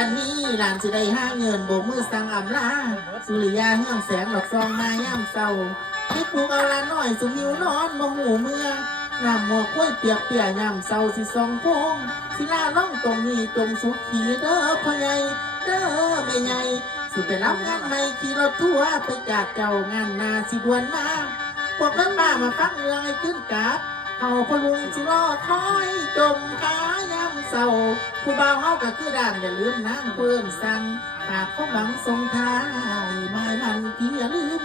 อันนี้หลานสิได้ห้าเงินโบกมือสั่งอำลาสุริยาเฮืองแสงหลอกซองมาย่ำเศร้าให้ปลูกเอาลานน้อยสุหิวนอนมองหูเมื่อน้ำหมอกล้วยเปียกย่ำเศร้าสิซองพงสิลาล่องตรงนี้จงสุขีเด้อพ่อใหญ่เด้อแม่ใหญ่สิไปรับงานใหม่ขี่รถทัวร์ไปจากเจ้างานนาสิดวนมาพวกนั้นมาฟังเรื่องให้ขึ้นกับเอาพลุงสิรอคอยจมขายำเศร้าผู้บ่าวเฮาก็คือด่านอย่าลืมน้ำเพื่อนสั่งหากเขาหวังทรงท้ายไม่มันพี่อย่าลืม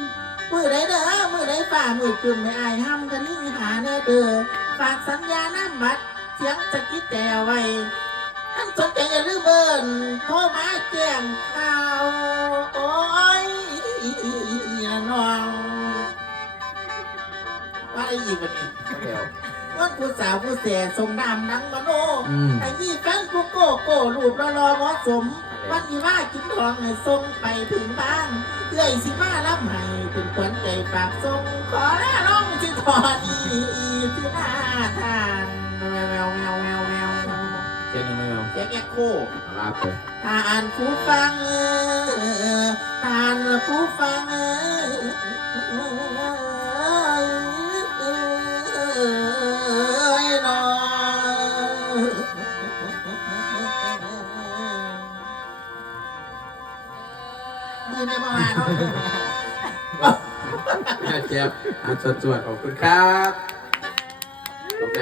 มือใดเด้อมือใดฝ่ามือคืนไม่อายห้ำกันนี่หาแน่เด้อฝากสัญญาน้ำบัดเสียงจะคิดแต่ไว้ท่านสนใจอย่าลืมเบิ่นโทรมาแจ้งข่าวโอ้ยน้องว่าอะไรอีกวันนี้ว่าผู้สาวผู้เสียทรงดำนังมโนไอ้นี่แฟนผู้โก้โก้รูปรอเหมาะสมวันนี้ว่ากินทองให้ทรงไปถึงบ้านเอื้อยสิมารับให้เป็นขวัญใจฝากทรงขอลาล่องที่ทอนีที่หน้าทานแววเจ๊ยังไม่เอาแกโคลาไปทานผู้ฟังทานผู้ฟังมือในประมาณเจ็บสวดขอบคุณครับ